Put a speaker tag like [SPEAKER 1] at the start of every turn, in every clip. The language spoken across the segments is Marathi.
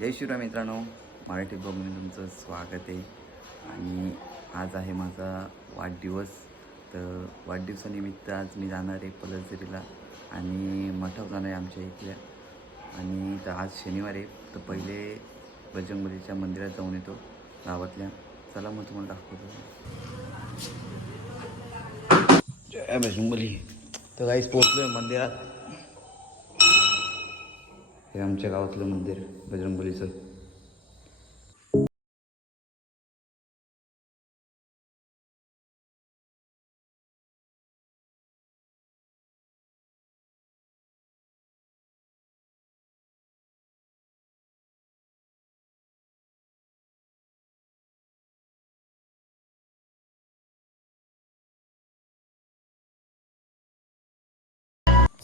[SPEAKER 1] जय शिवराम मित्रांनो मराठी ब्लॉगमध्ये तुमचं स्वागत आहे. आणि आज आहे माझा वाढदिवस. तर वाढदिवसानिमित्त आज मी जाणार आहे पलसरीला आणि मठावर जाणार आहे आमच्या इथल्या. आणि तर आज शनिवार आहे तर पहिले बजरंगबलीच्या मंदिरात जाऊन येतो गावातल्या. चला मग तुम्हाला दाखवतो. जय बजरंगबली. तर काहीच पोचलो मंदिरात. हे आमच्या गावातलं मंदिर बजरंगबलीचं.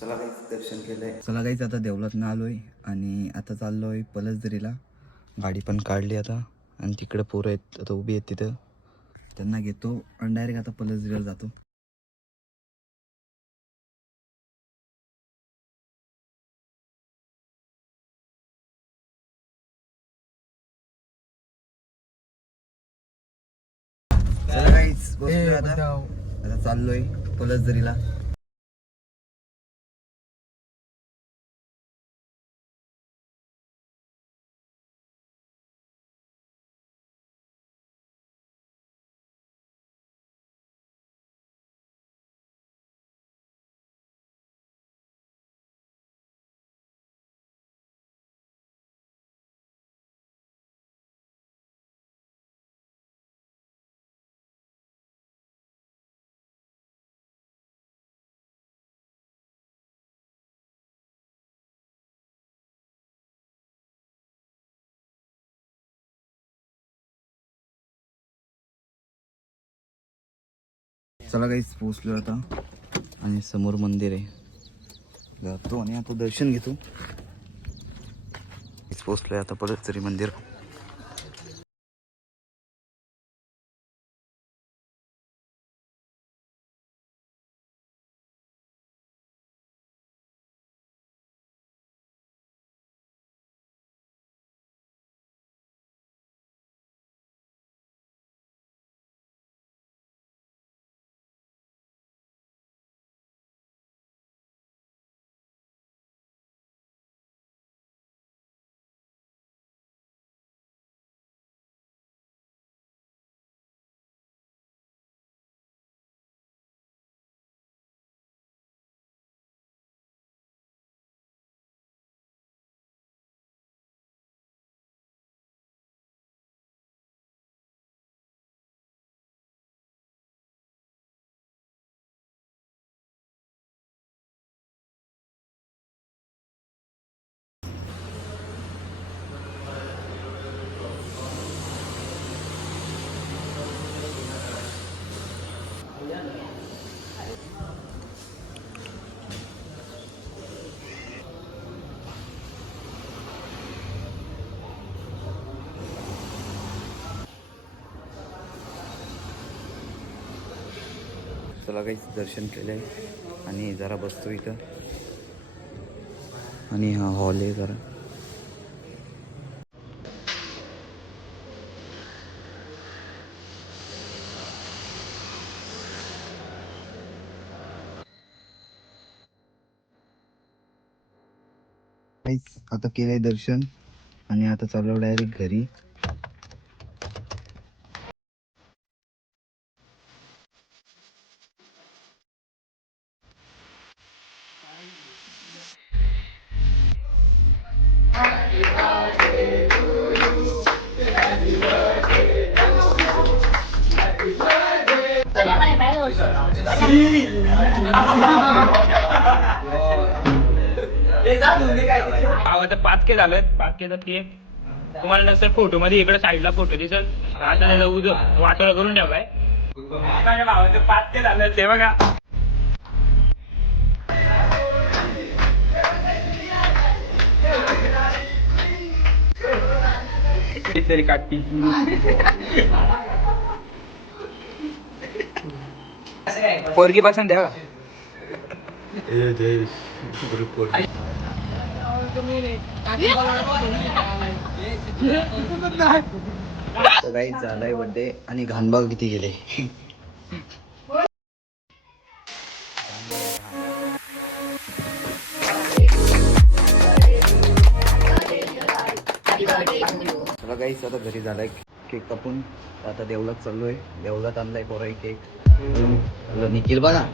[SPEAKER 1] चला काहीच दर्शन केलंय. चला काहीच आता देवलातनं आलोय आणि आता चाललोय पलसदरीला. गाडी पण काढली आता आणि तिकडे पोरं आहेत आता उभी आहेत तिथं. त्यांना घेतो आणि डायरेक्ट आता पलसदरीला जातो. चला काहीच बसलोय आता. आता चाललोय पलसदरीला. चला काहीच पोचलो आता. आणि समोर मंदिर आहे. जातो आणि आता दर्शन घेतो. पोचलोय आता परत तरी मंदिर. चला काही दर्शन केलंय. आणि जरा बसतो इथं. आणि हा हॉल आहे जरा. काहीच आता केलंय दर्शन आणि आता चाललो डायरेक्ट घरी.
[SPEAKER 2] आता पाच के झालेत. पाच के तर ते तुम्हाला नंतर फोटो मध्ये इकडे साईडला फोटो दिसल. आता त्याचा उद वाटोळा करून ठेवलाय माझ्या भावाचं पाच के झालं ते बघा. तरी काटती. पोरगी पासून द्या
[SPEAKER 1] काही झालाय बड्डे आणि घाणबाग किती गेले? चला काहीच आता घरी झालाय केक कापून. आता देवलात चाललोय. देवलात आणलाय पोराई केक निखिल बघा.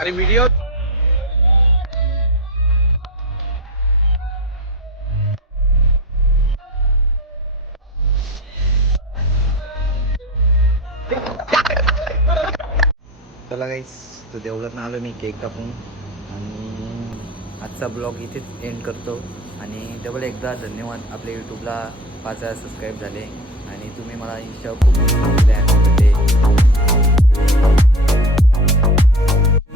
[SPEAKER 2] अरे व्हिडिओ
[SPEAKER 1] चला काहीच तो देवलात आलो मी केक कापून. आणि आजचा ब्लॉग इथेच एंड करतो. आणि डबल एकदा धन्यवाद. आपल्या यूट्यूबला पाच हजार सबस्क्राईब झाले. आणि तुम्ही मला इंस्टा खूप